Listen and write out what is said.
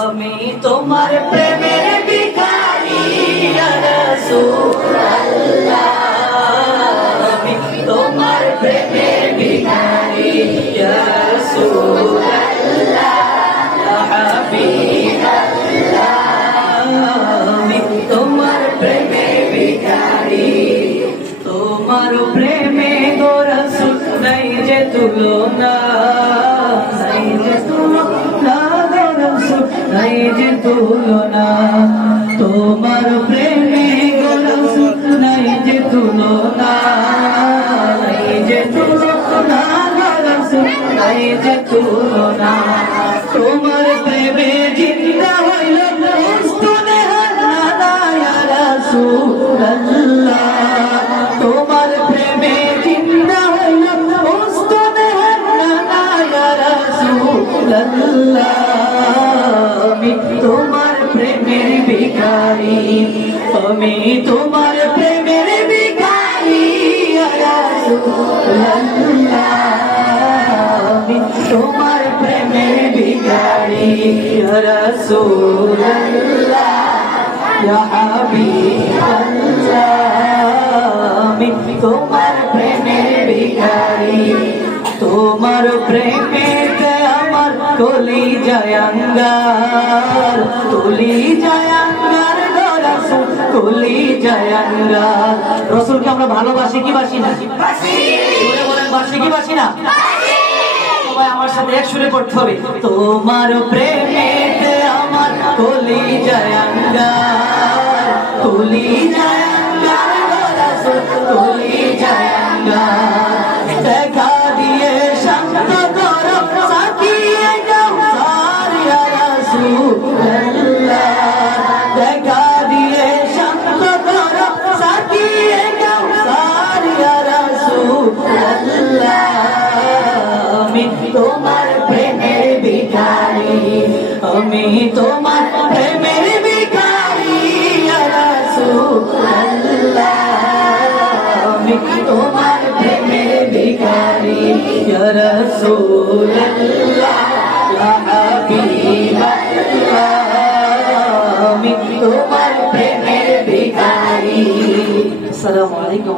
আমি তোমার প্রেমের ভিখারি ইয়া রাসূলুল্লাহ আমি তোমার প্রেমের ভিখারি ইয়া রাসূলুল্লাহ ইয়া হাবিবাল্লাহ আমি তোমার প্রেমের ভিখারি তোমার প্রেমে গো রাসূল নাই যে তুলনা নাই যে তুলনা গো রাসূল নাই যে তুলনা, তোমার প্রেমে গো রাসূল নাই যে তুলনা নাই যে তুলনা গো রাসূল নাই যে তুলনা, তোমার প্রেমে জিন্দা আমি তোমার প্রেমের রাসূলুল্লাহ আমি তোমার প্রেমের ইয়া হাবিবাল্লাহ, আমি তোমার প্রেমের ভিখারি। তোমার প্রেমেতে আমার কলি জয়ঙ্গার কলি জয়ঙ্গার গো রসুলকে আমরা ভালোবাসি কি বাসি না? বাসি কি বাসি না? আমার সাথে এক সুরে পড়তে হবে। তোমার প্রেমে আমার কলি জয়ঙ্গা কলি আমি তোমার প্রেমের ভিখারি আমি তোমার প্রেমের ভিখারি আমি তোমার প্রেমের ভিখারি আসসালামু আলাইকুম